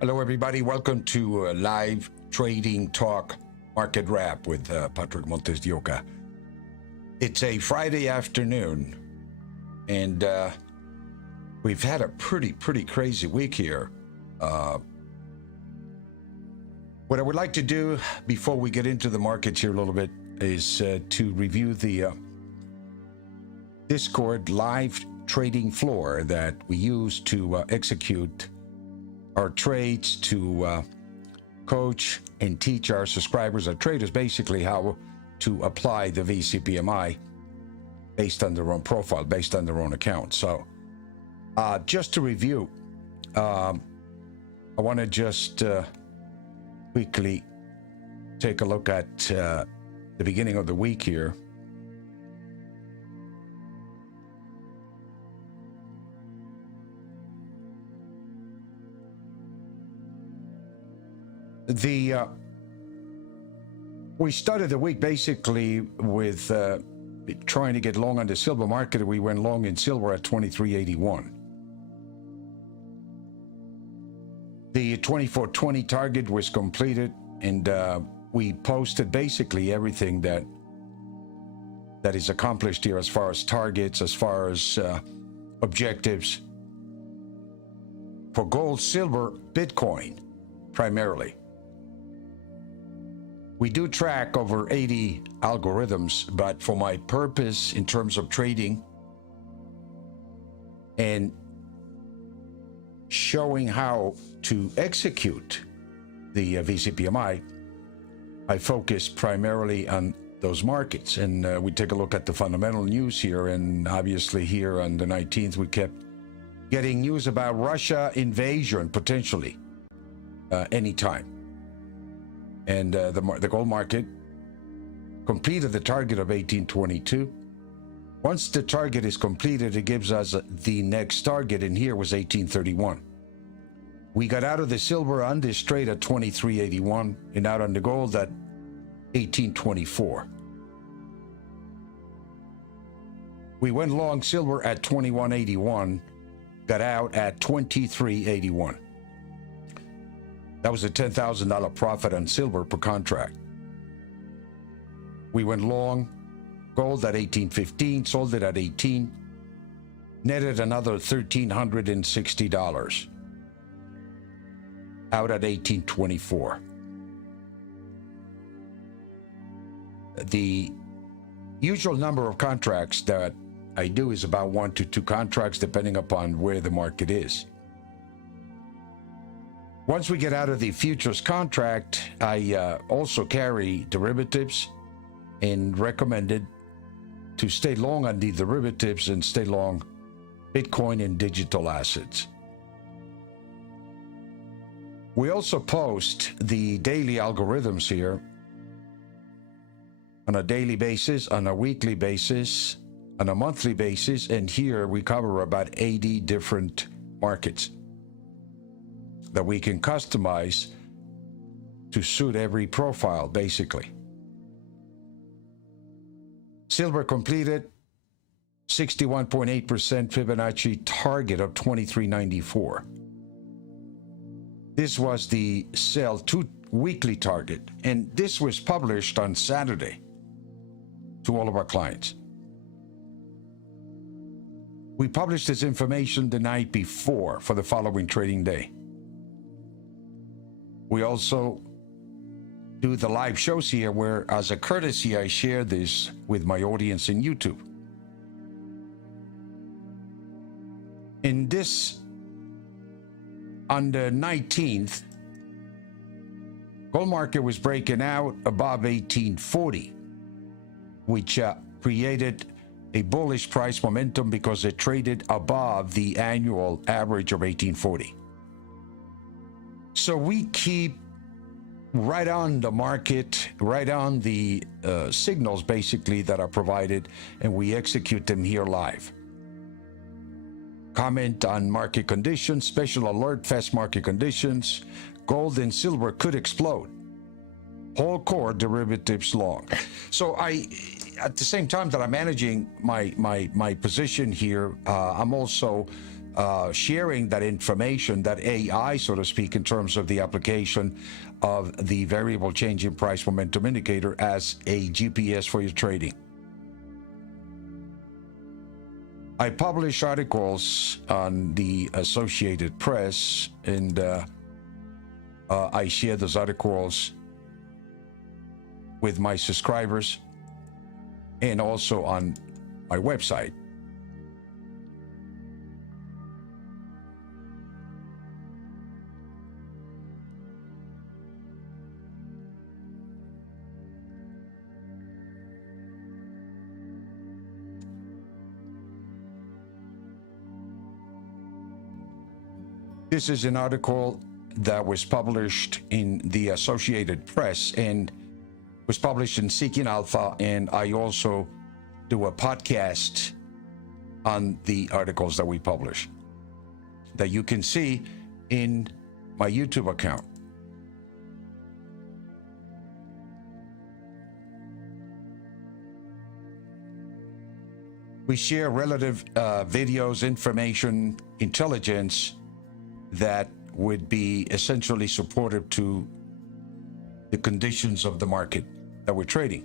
Hello, everybody. Welcome to Live Trading Talk Market Wrap with Patrick MontesDeOca. It's a Friday afternoon, and we've had a pretty crazy week here. What I would like to do before we get into the markets here a little bit is to review the Discord live trading floor that we use to execute our trades, to coach and teach our subscribers, our traders, basically how to apply the VCPMI based on their own profile, based on their own account. So just to review, I want to just quickly take a look at the beginning of the week here. We started the week basically with trying to get long on the silver market. We went long in silver at 23.81. The 24.20 target was completed, and we posted basically everything that is accomplished here as far as targets, as far as objectives for gold, silver, Bitcoin primarily. We do track over 80 algorithms, but for my purpose in terms of trading and showing how to execute the VCPMI, I focus primarily on those markets. And we take a look at the fundamental news here. And obviously here on the 19th, we kept getting news about Russia invasion potentially anytime. And the gold market completed the target of 1822. Once the target is completed, it gives us the next target, and here was 1831. We got out of the silver on this trade at 23.81 and out on the gold at 1824. We went long silver at 21.81, got out at 23.81. That was a $10,000 profit on silver per contract. We went long gold at 18.15, sold it at 18, netted another $1,360, out at 18.24. The usual number of contracts that I do is about 1 to 2 contracts, depending upon where the market is. Once we get out of the futures contract, I also carry derivatives and recommended to stay long on the derivatives and stay long Bitcoin and digital assets. We also post the daily algorithms here on a daily basis, on a weekly basis, on a monthly basis, and here we cover about 80 different markets that we can customize to suit every profile, basically. Silver completed 61.8% Fibonacci target of 2394. This was the sell 2 weekly target, and this was published on Saturday to all of our clients. We published this information the night before for the following trading day. We also do the live shows here where, as a courtesy, I share this with my audience in YouTube. In this, on the 19th, gold market was breaking out above 1840, which created a bullish price momentum because it traded above the annual average of 1840. So we keep right on the market, right on the signals basically that are provided, and we execute them here live. Comment on market conditions, special alert, fast market conditions, gold and silver could explode. Whole core derivatives long. So at the same time that I'm managing my position here, I'm also sharing that information, that AI, so to speak, in terms of the application of the variable change in price momentum indicator as a GPS for your trading. I publish articles on the Associated Press, and I share those articles with my subscribers and also on my website. This is an article that was published in the Associated Press and was published in Seeking Alpha, and I also do a podcast on the articles that we publish that you can see in my YouTube account. We share relative videos, information, intelligence that would be essentially supportive to the conditions of the market that we're trading.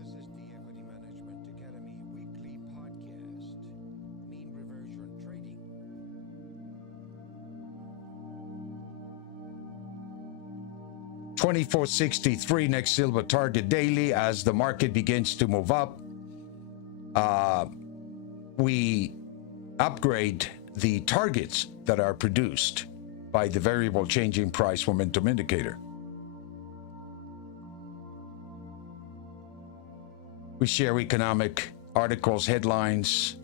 This is the Equity Management Academy weekly podcast, Mean Reversion Trading. $24.63 next silver target daily as the market begins to move up. We upgrade the targets that are produced by the variable changing price momentum indicator. We share economic articles, headlines.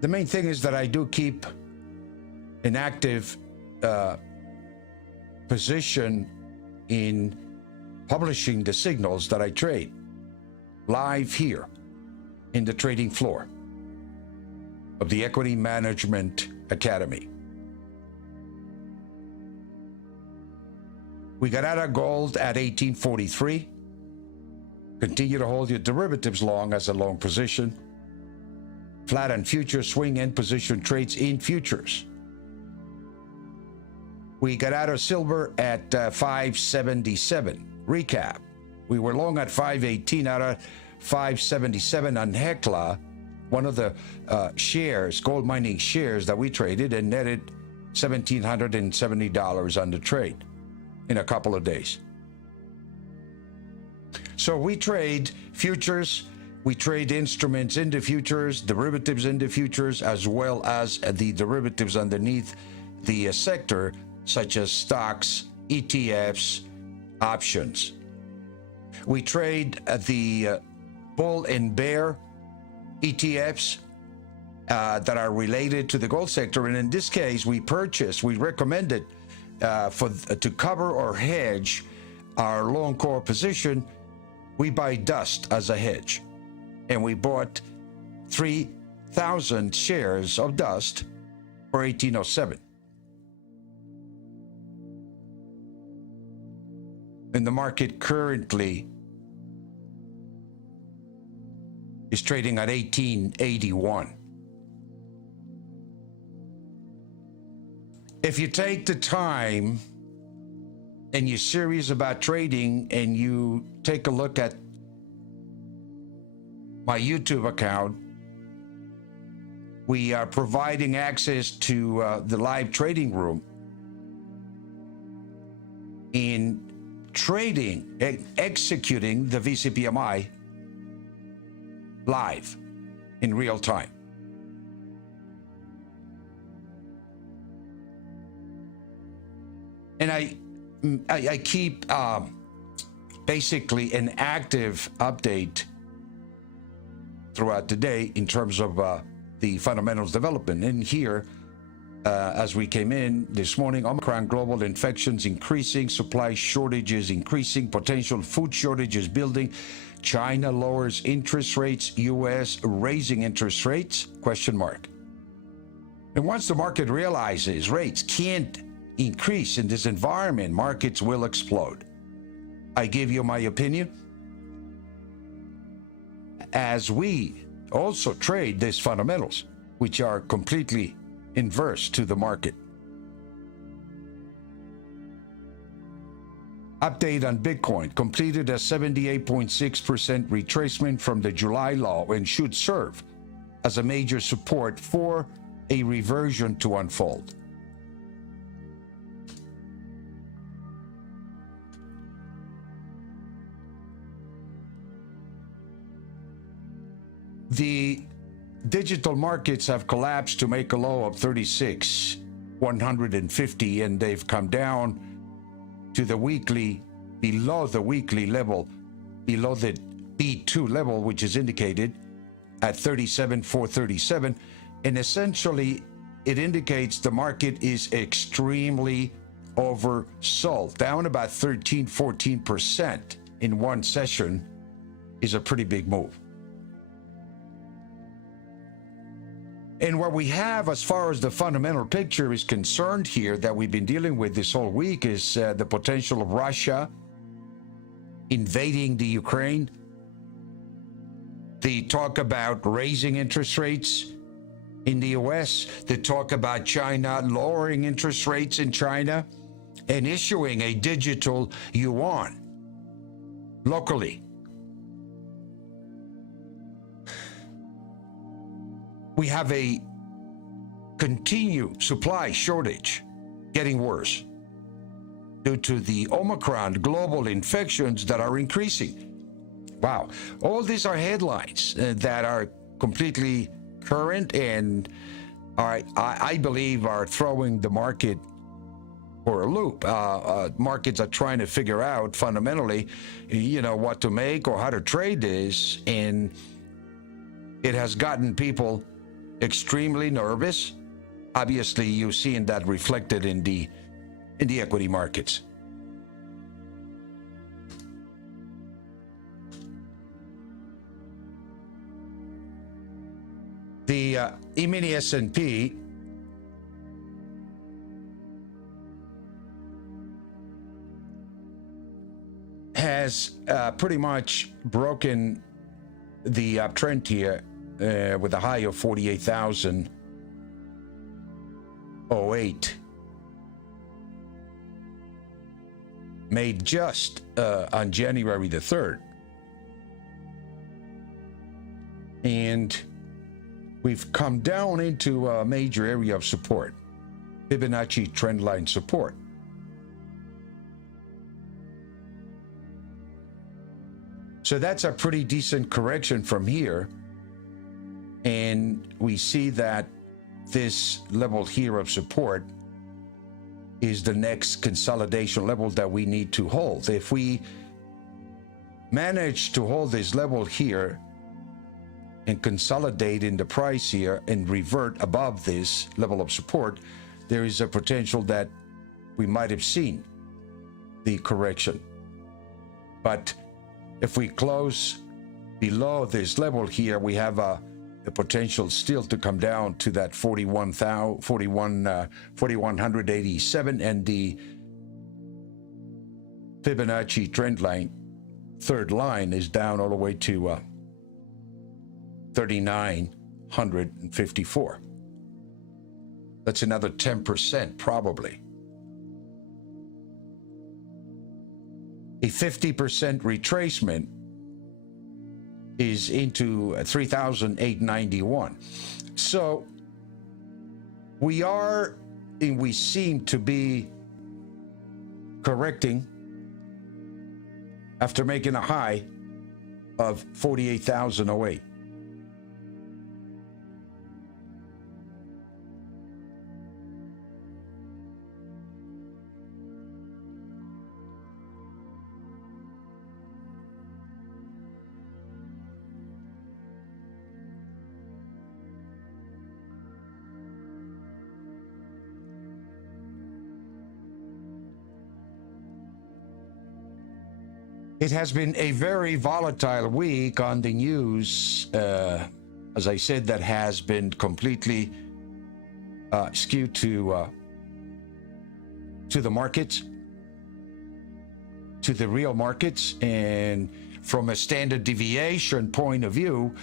The main thing is that I do keep an active position in publishing the signals that I trade live here in the trading floor of the Equity Management Academy. We got out of gold at 1843. Continue to hold your derivatives long as a long position. Flat and future swing and position trades in futures. We got out of silver at 577. Recap, we were long at 518 out of 577 on Hecla, one of the shares, gold mining shares that we traded, and netted $1,770 on the trade in a couple of days. So we trade futures, we trade instruments into futures, derivatives into futures, as well as the derivatives underneath the sector, such as stocks, ETFs, options. We trade the bull and bear ETFs that are related to the gold sector, and in this case, we recommended to cover or hedge our long core position. We buy dust as a hedge, and we bought 3,000 shares of dust for $18.07. And the market currently is trading at 1881. If you take the time and you're serious about trading and you take a look at my YouTube account, we are providing access to the live trading room in trading, executing the VCPMI live in real time. And I keep basically an active update throughout the day in terms of the fundamentals development. And here, as we came in this morning, Omicron global infections increasing, supply shortages increasing, potential food shortages building, China lowers interest rates, U.S. raising interest rates, question mark. And once the market realizes rates can't increase in this environment, markets will explode. I give you my opinion, as we also trade these fundamentals, which are completely inverse to the market. Update on Bitcoin: completed a 78.6% retracement from the July low and should serve as a major support for a reversion to unfold. The digital markets have collapsed to make a low of 36,150, and they've come down to the weekly, below the weekly level, below the B2 level, which is indicated at 37,437. And essentially, it indicates the market is extremely oversold, down about 13-14% in one session is a pretty big move. And what we have as far as the fundamental picture is concerned here that we've been dealing with this whole week is the potential of Russia invading the Ukraine, the talk about raising interest rates in the US, the talk about China lowering interest rates in China and issuing a digital yuan locally. We have a continued supply shortage getting worse due to the Omicron global infections that are increasing. Wow. All these are headlines that are completely current and I believe are throwing the market for a loop. Markets are trying to figure out fundamentally, what to make or how to trade this, and it has gotten people extremely nervous. Obviously, you're seeing that reflected in the equity markets. The E-mini S&P has pretty much broken the uptrend here with a high of 48,008, made just on January the 3rd. And we've come down into a major area of support, Fibonacci trendline support. So that's a pretty decent correction from here. And we see that this level here of support is the next consolidation level that we need to hold. If we manage to hold this level here and consolidate in the price here and revert above this level of support, there is a potential that we might have seen the correction. But if we close below this level here, we have the potential still to come down to that 4,187, and the Fibonacci trend line, third line, is down all the way to 3,954. That's another 10% probably. A 50% retracement is into 3,891. So we are, and we seem to be correcting after making a high of 48,008. It has been a very volatile week on the news, as I said, that has been completely skewed to the markets. to the real markets. And from a standard deviation point of view,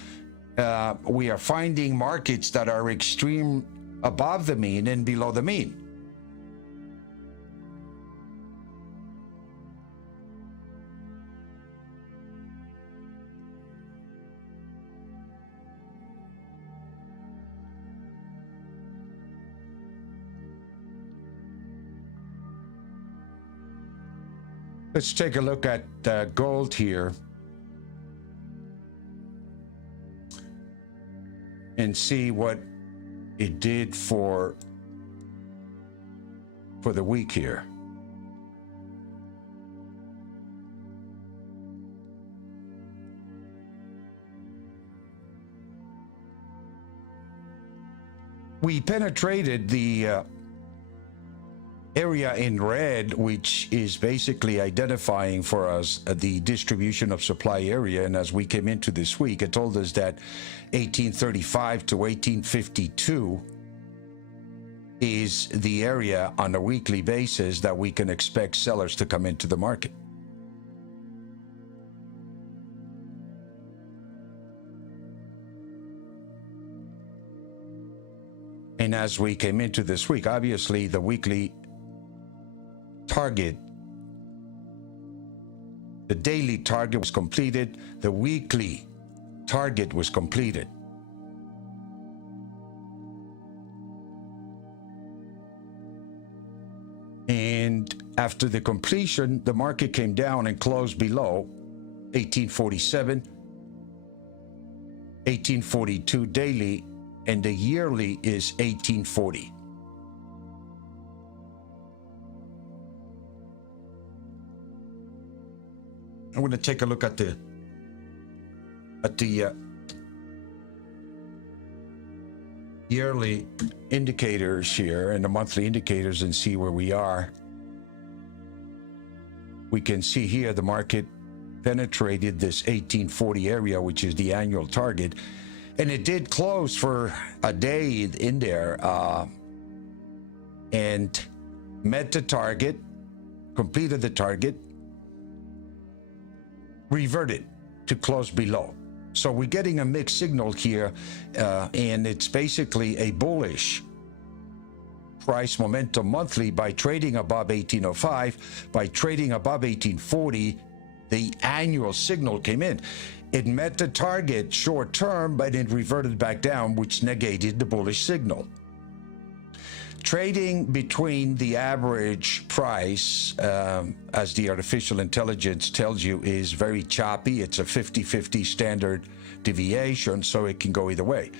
we are finding markets that are extreme above the mean and below the mean. Let's take a look at gold here and see what it did for the week here. We penetrated the area in red, which is basically identifying for us the distribution of supply area. And as we came into this week, it told us that 1835 to 1852 is the area on a weekly basis that we can expect sellers to come into the market. And as we came into this week, obviously the weekly target, the daily target was completed, the weekly target was completed. And after the completion, the market came down and closed below 1847, 1842 daily, and the yearly is 1840. I'm going to take a look at the yearly indicators here and the monthly indicators and see where we are. We can see here the market penetrated this 1840 area, which is the annual target, and it did close for a day in there and met the target, completed the target, reverted to close below. So we're getting a mixed signal here, and it's basically a bullish price momentum monthly by trading above 1805, by trading above 1840. The annual signal came in. It met the target short term, but it reverted back down, which negated the bullish signal. Trading between the average price, as the artificial intelligence tells you, is very choppy. It's a 50-50 standard deviation, so it can go either way.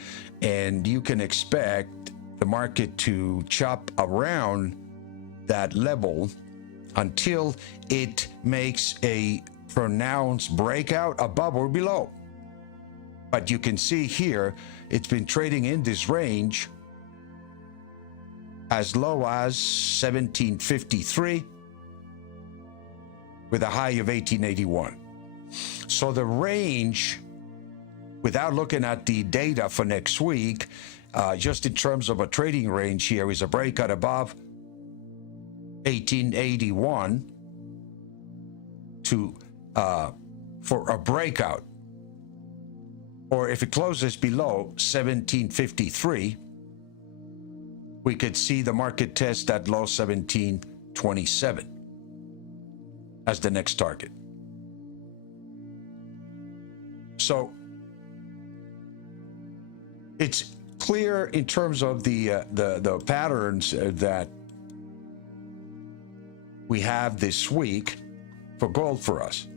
And you can expect the market to chop around that level until it makes a pronounced breakout above or below. But you can see here, it's been trading in this range as low as 1753 with a high of 1881. So the range, without looking at the data for next week, just in terms of a trading range here, is a breakout above 1881 to for a breakout, or if it closes below 1753, we could see the market test that low 1727 as the next target. So it's clear in terms of the patterns that we have this week for gold for us.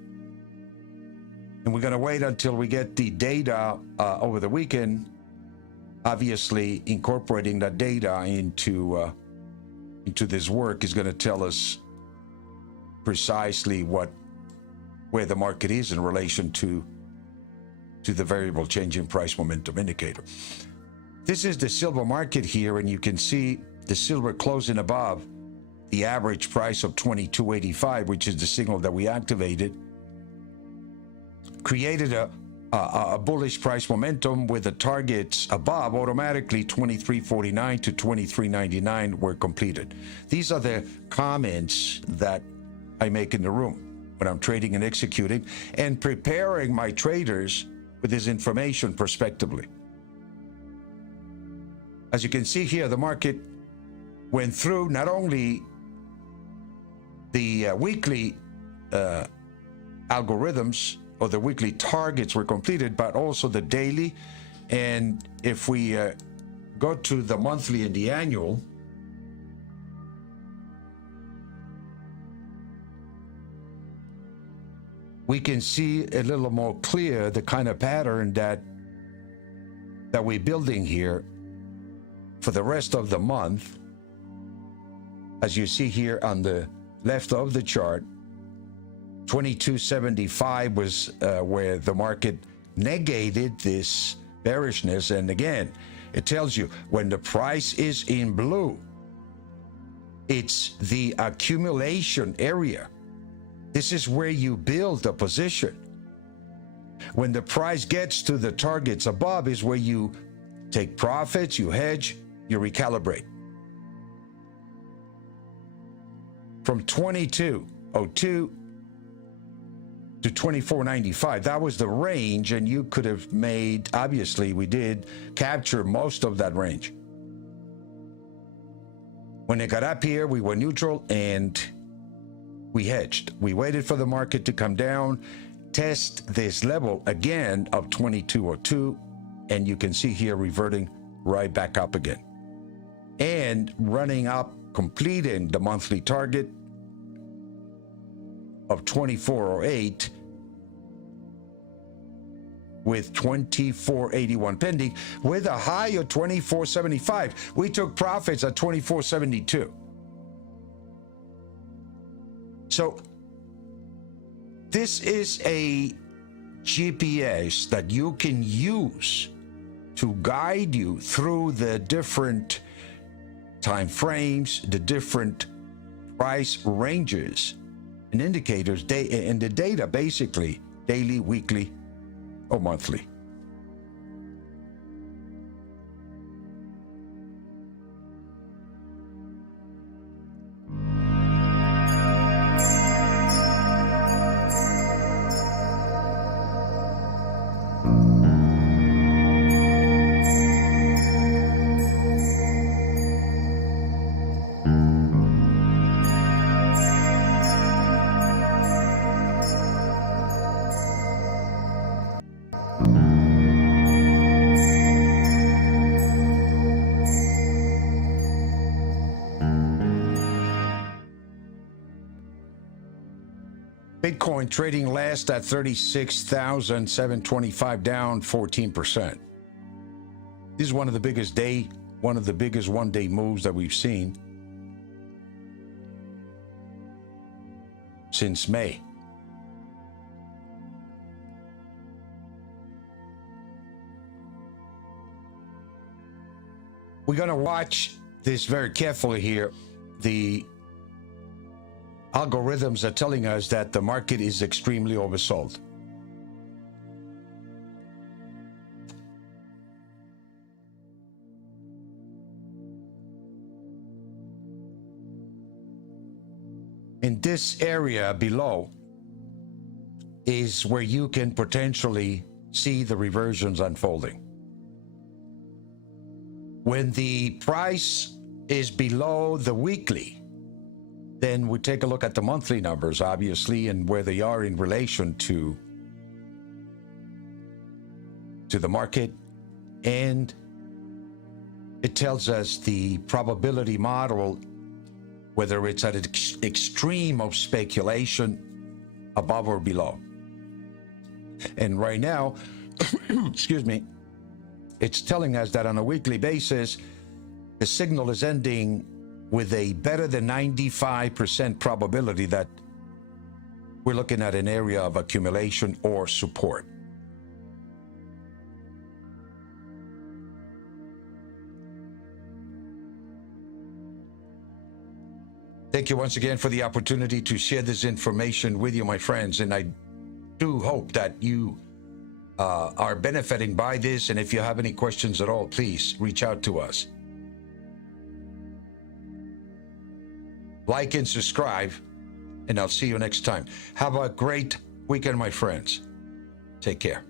And we're going to wait until we get the data over the weekend, obviously incorporating that data into this work is going to tell us precisely where the market is in relation to the variable change in price momentum indicator. This is the silver market here, and you can see the silver closing above the average price of 22.85, which is the signal that we activated, created a bullish price momentum with the targets above. Automatically 23.49 to 23.99 were completed. These are the comments that I make in the room. when I'm trading and executing, and preparing my traders with this information prospectively. As you can see here, the market went through not only the weekly algorithms or the weekly targets were completed, but also the daily. And if we go to the monthly and the annual, we can see a little more clear the kind of pattern that we're building here for the rest of the month. As you see here on the left of the chart, 2275 was where the market negated this bearishness. And again, it tells you when the price is in blue, it's the accumulation area. This is where you build a position. When the price gets to the targets above is where you take profits, you hedge, you recalibrate. From 2202 to 2495, that was the range, and you could have made, obviously we did capture most of that range. When it got up here, we were neutral and we hedged. We waited for the market to come down, test this level again of 2202, and you can see here reverting right back up again. And running up, completing the monthly target of 2408 with 2481 pending, with a high of 2475. We took profits at 2472. So this is a GPS that you can use to guide you through the different time frames, the different price ranges and indicators, and the data basically daily, weekly, or monthly. Bitcoin trading last at 36,725, down 14%. This is one of the biggest one-day moves that we've seen since May. We're going to watch this very carefully here. The algorithms are telling us that the market is extremely oversold. In this area below is where you can potentially see the reversions unfolding. When the price is below the weekly, then we take a look at the monthly numbers, obviously, and where they are in relation to the market. And it tells us the probability model, whether it's at an extreme of speculation above or below. And right now, excuse me, it's telling us that on a weekly basis, the signal is ending with a better than 95% probability that we're looking at an area of accumulation or support. Thank you once again for the opportunity to share this information with you, my friends, and I do hope that you are benefiting by this, and if you have any questions at all, please reach out to us. Like and subscribe, and I'll see you next time. Have a great weekend, my friends. Take care.